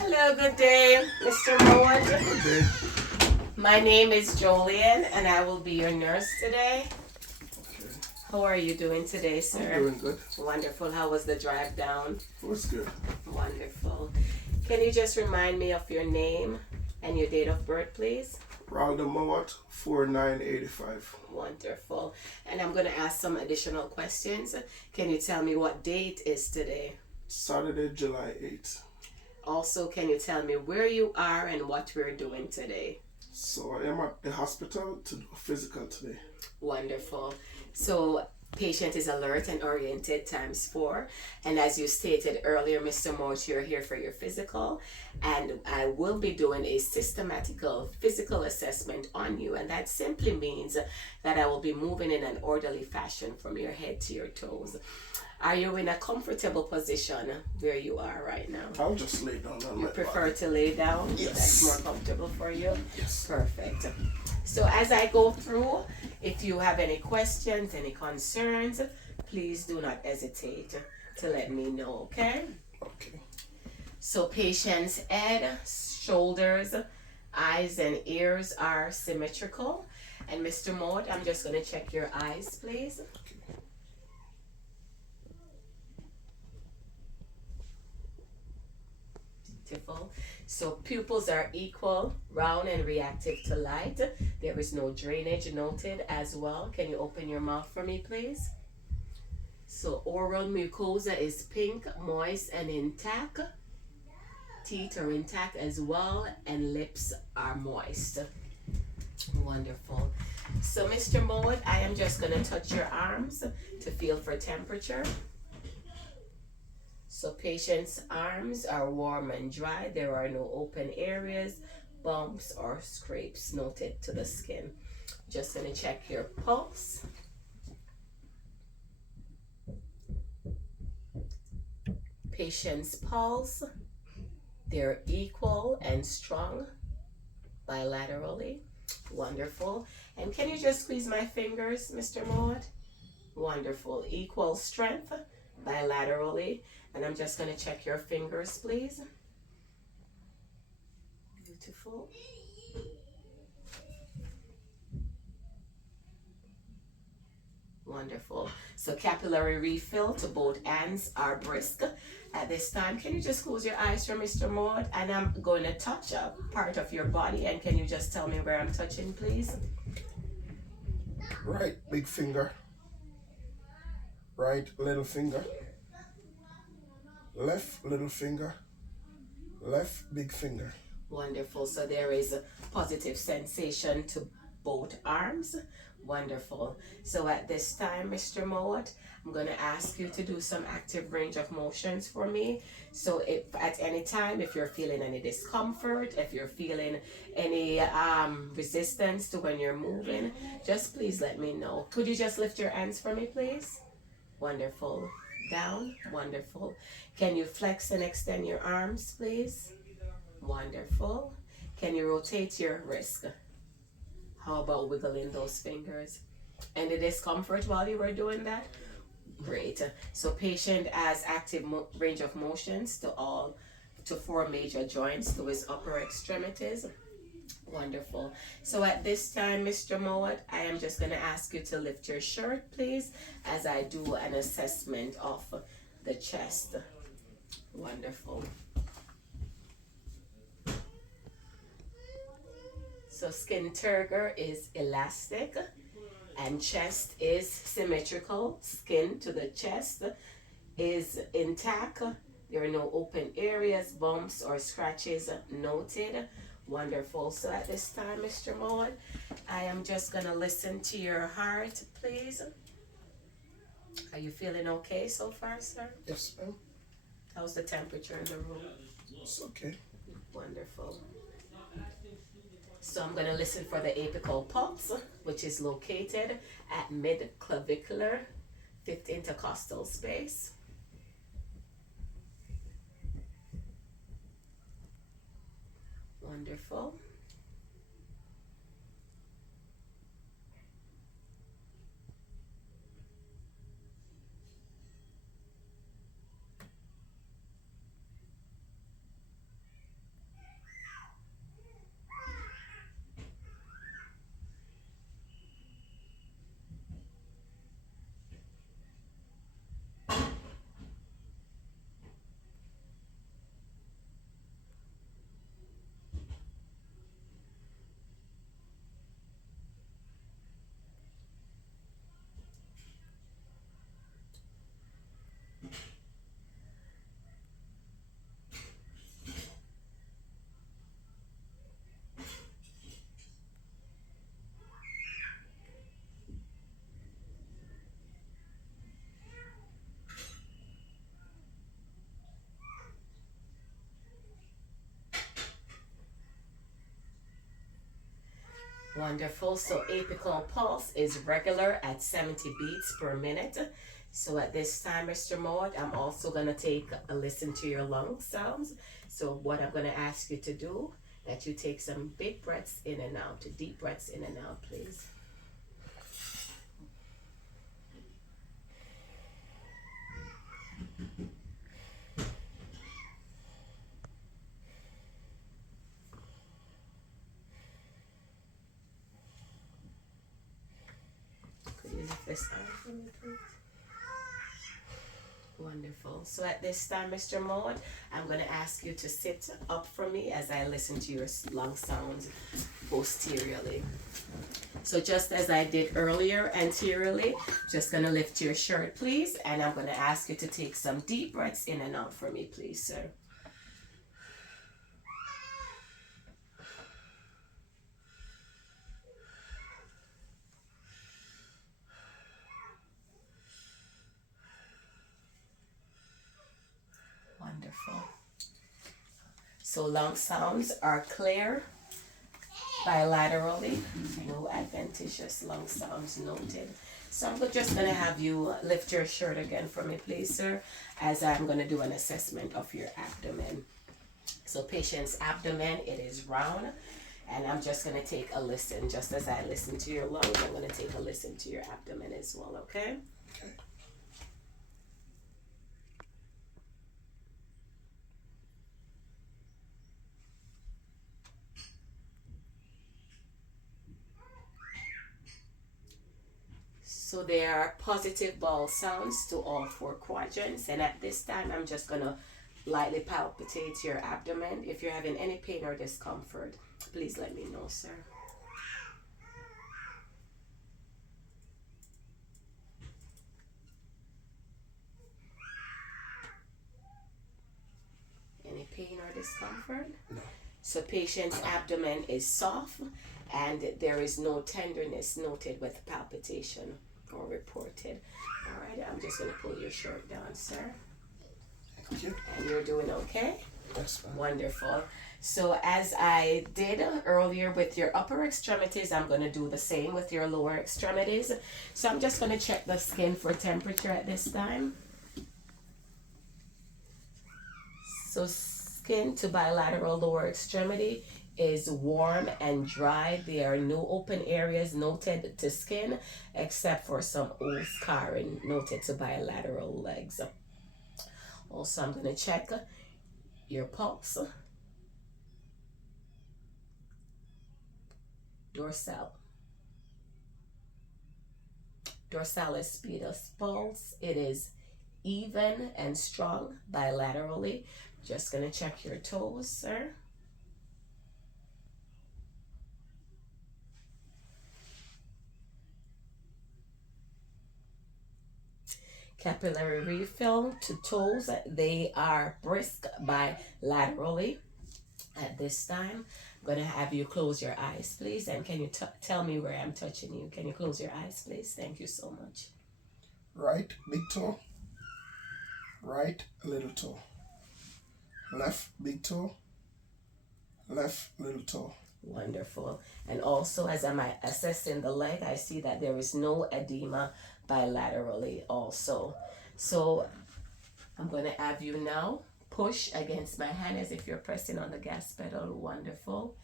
Hello, good day, Mr. Mowatt. Good day. My name is Jolian, and I will be your nurse today. Okay. How are you doing today, I'm sir? doing good. Wonderful. How was the drive down? It was good. Wonderful. Can you just remind me of your name and your date of birth, please? Mowatt, 4985. Wonderful. And I'm going to ask some additional questions. Can you tell me what date is today? Saturday, July 8th. Also, can you tell me where you are and what we're doing today? So I am at the hospital to do a physical today. Wonderful. So patient is alert and oriented times 4. And as you stated earlier, Mr. Mowatt, you're here for your physical. And I will be doing a systematical physical assessment on you. And that simply means that I will be moving in an orderly fashion from your head to your toes. Are you in a comfortable position where you are right now? I'll just lay down on You my prefer body. to lay down? Yes. That's more comfortable for you? Yes. Perfect. So as I go through, if you have any questions, any concerns, please do not hesitate to let me know, okay? Okay. So patient's head, shoulders, eyes, and ears are symmetrical. And Mr. Mowatt, I'm just going to check your eyes, please. Okay. Beautiful. So pupils are equal, round, and reactive to light. There is no drainage noted as well. Can you open your mouth for me, please? So oral mucosa is pink, moist, and intact. Teeth are intact as well, and lips are moist. Wonderful. So Mr. Mowatt, I am just going to touch your arms to feel for temperature. So patient's arms are warm and dry. There are no open areas, bumps, or scrapes noted to the skin. Just going to check your pulse. Patient's pulse, they're equal and strong bilaterally. Wonderful. And can you just squeeze my fingers, Mr. Mowatt? Wonderful. Equal strength bilaterally. And I'm just going to check your fingers, please. Beautiful. Wonderful. So capillary refill to both hands are brisk at this time. Can you just close your eyes for Mr. Mowatt? And I'm going to touch a part of your body. And can you just tell me where I'm touching, please? Right big finger. Right little finger. Left little finger. Left big finger. Wonderful. So there is a positive sensation to both arms. Wonderful. So at this time, Mr. Mowatt, I'm going to ask you to do some active range of motions for me. So if at any time, if you're feeling any discomfort, if you're feeling any resistance to when you're moving, just please let me know. Could you just lift your hands for me, please? Wonderful. Down. Wonderful. Can you flex and extend your arms, please? Wonderful. Can you rotate your wrist? How about wiggling those fingers? Any discomfort while you were doing that? Great. So patient has active range of motions to 4 major joints to his upper extremities. Wonderful. So at this time, Mr. Mowatt, I am just going to ask you to lift your shirt, please, as I do an assessment of the chest. Wonderful. So skin turgor is elastic and chest is symmetrical. Skin to the chest is intact. There are no open areas, bumps, or scratches noted. Wonderful. So at this time, Mr. Mowatt, I am just going to listen to your heart, please. Are you feeling okay so far, sir? Yes, ma'am. How's the temperature in the room? It's okay. Wonderful. So I'm going to listen for the apical pulse, which is located at mid-clavicular, 5th intercostal space. Wonderful. Wonderful. So apical pulse is regular at 70 beats per minute. So at this time, Mr. Mowatt, I'm also going to take a listen to your lung sounds. So what I'm going to ask you to do, that you take some big breaths in and out, deep breaths in and out, please. Could you lift this arm for me, please? Wonderful. So at this time, Mr. Mowatt, I'm going to ask you to sit up for me as I listen to your lung sounds posteriorly. So just as I did earlier anteriorly, just going to lift your shirt, please, and I'm going to ask you to take some deep breaths in and out for me, please, sir. Wonderful. So lung sounds are clear bilaterally, no adventitious lung sounds noted. So I'm just going to have you lift your shirt again for me, please, sir, as I'm going to do an assessment of your abdomen. So patient's abdomen, it is round, and I'm just going to take a listen. Just as I listen to your lungs, I'm going to take a listen to your abdomen as well, okay? Okay. So there are positive bowel sounds to all 4 quadrants, and at this time I'm just going to lightly palpitate your abdomen. If you're having any pain or discomfort, please let me know, sir. Any pain or discomfort? No. So patient's abdomen is soft and there is no tenderness noted with palpitation or reported. All right, I'm just going to pull your shirt down, sir. Thank you. And you're doing okay? Yes, ma'am. Wonderful. So as I did earlier with your upper extremities, I'm going to do the same with your lower extremities. So I'm just going to check the skin for temperature at this time. So skin to bilateral lower extremity is warm and dry. There are no open areas noted to skin except for some old scarring noted to bilateral legs. Also, I'm going to check your pulse, dorsalis pedis pulse. It is even and strong bilaterally. Just going to check your toes, sir. Capillary refill to toes, they are brisk bilaterally. At this time, I'm going to have you close your eyes, please. And can you tell me where I'm touching you? Can you close your eyes, please? Thank you so much. Right big toe. Right little toe. Left big toe. Left little toe. Wonderful. And also, as I'm assessing the leg, I see that there is no edema bilaterally also. So I'm going to have you now push against my hand as if you're pressing on the gas pedal. Wonderful.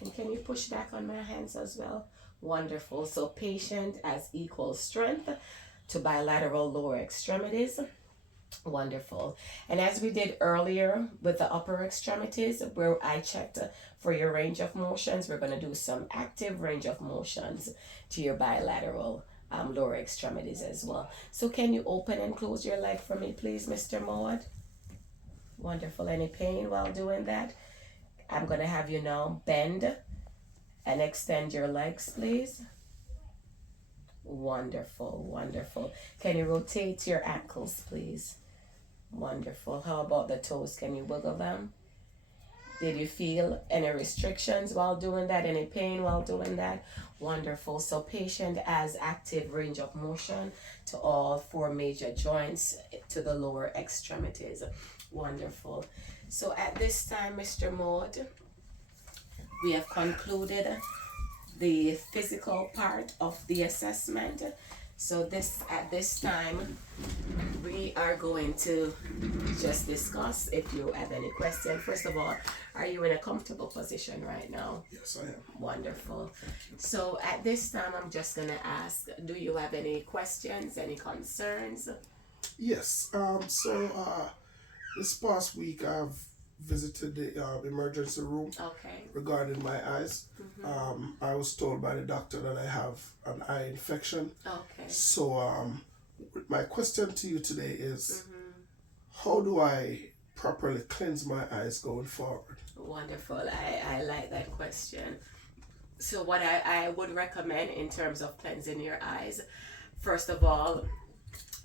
And can you push back on my hands as well? Wonderful. So patient has equal strength to bilateral lower extremities. Wonderful. And as we did earlier with the upper extremities, where I checked for your range of motions, we're going to do some active range of motions to your bilateral lower extremities as well. So can you open and close your leg for me, please, Mr. Mowatt? Wonderful. Any pain while doing that? I'm going to have you now bend and extend your legs, please. Wonderful, wonderful. Can you rotate your ankles, please? Wonderful. How about the toes? Can you wiggle them? Did you feel any restrictions while doing that? Any pain while doing that? Wonderful. So patient has active range of motion to all 4 major joints to the lower extremities. Wonderful. So at this time, Mr. Mowatt, we have concluded the physical part of the assessment. So at this time, we are going to just discuss if you have any question. First of all, are you in a comfortable position right now? Yes, I am. Wonderful. So at this time, I'm just gonna ask, do you have any questions, any concerns? Yes. This past week I've visited the emergency room Okay. regarding my eyes. I was told by the doctor that I have an eye infection. Okay. So my question to you today is, how do I properly cleanse my eyes going forward? Wonderful. I like that question. So what I would recommend in terms of cleansing your eyes, first of all,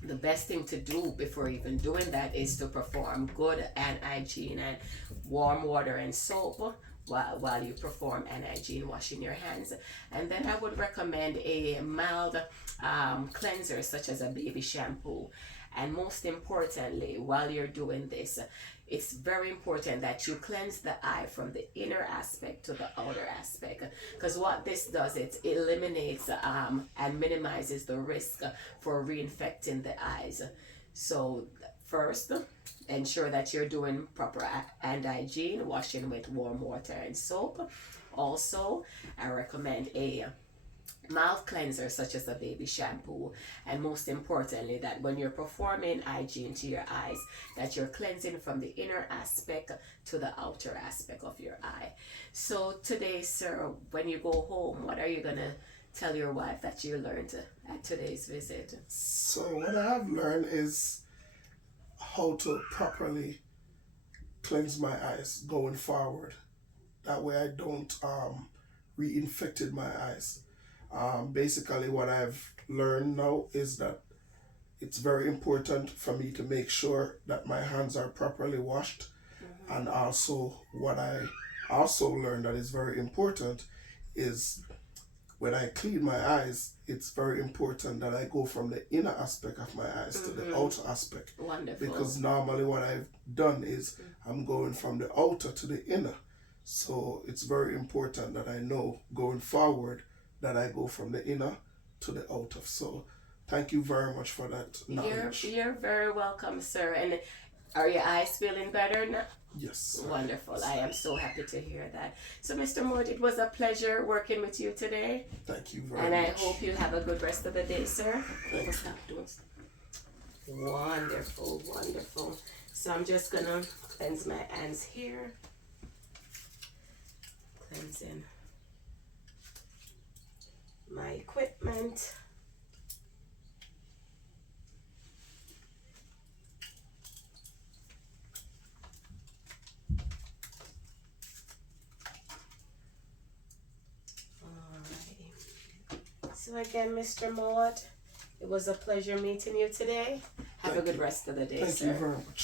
the best thing to do before even doing that is to perform good hand hygiene and warm water and soap while you perform hand hygiene, washing your hands. And then I would recommend a mild cleanser such as a baby shampoo. And most importantly, while you're doing this, it's very important that you cleanse the eye from the inner aspect to the outer aspect, because what this does, it eliminates and minimizes the risk for reinfecting the eyes. So first, ensure that you're doing proper hand hygiene, washing with warm water and soap. Also, I recommend a mild cleanser such as a baby shampoo, and most importantly that when you're performing hygiene to your eyes, that you're cleansing from the inner aspect to the outer aspect of your eye. So today, sir, when you go home, what are you gonna tell your wife that you learned at today's visit? So what I have learned is how to properly cleanse my eyes going forward. That way I don't reinfected my eyes. Basically, what I've learned now is that it's very important for me to make sure that my hands are properly washed. And also, what I also learned that is very important is when I clean my eyes, it's very important that I go from the inner aspect of my eyes to the outer aspect. Wonderful. Because normally what I've done is I'm going from the outer to the inner. So it's very important that I know going forward that I go from the inner to the outer. So thank you very much for that knowledge. You're very welcome, sir. And are your eyes feeling better now? Yes. Wonderful. I am so happy to hear that. So, Mr. Mowatt, it was a pleasure working with you today. Thank you very much. much. And I hope you have a good rest of the day, sir. Thank you. Wonderful, wonderful. So I'm just gonna cleanse my hands here. Cleansing my equipment. Alrighty. So again, Mr. Mowatt, it was a pleasure meeting you today. Have a good rest of the day, sir. Thank you very much.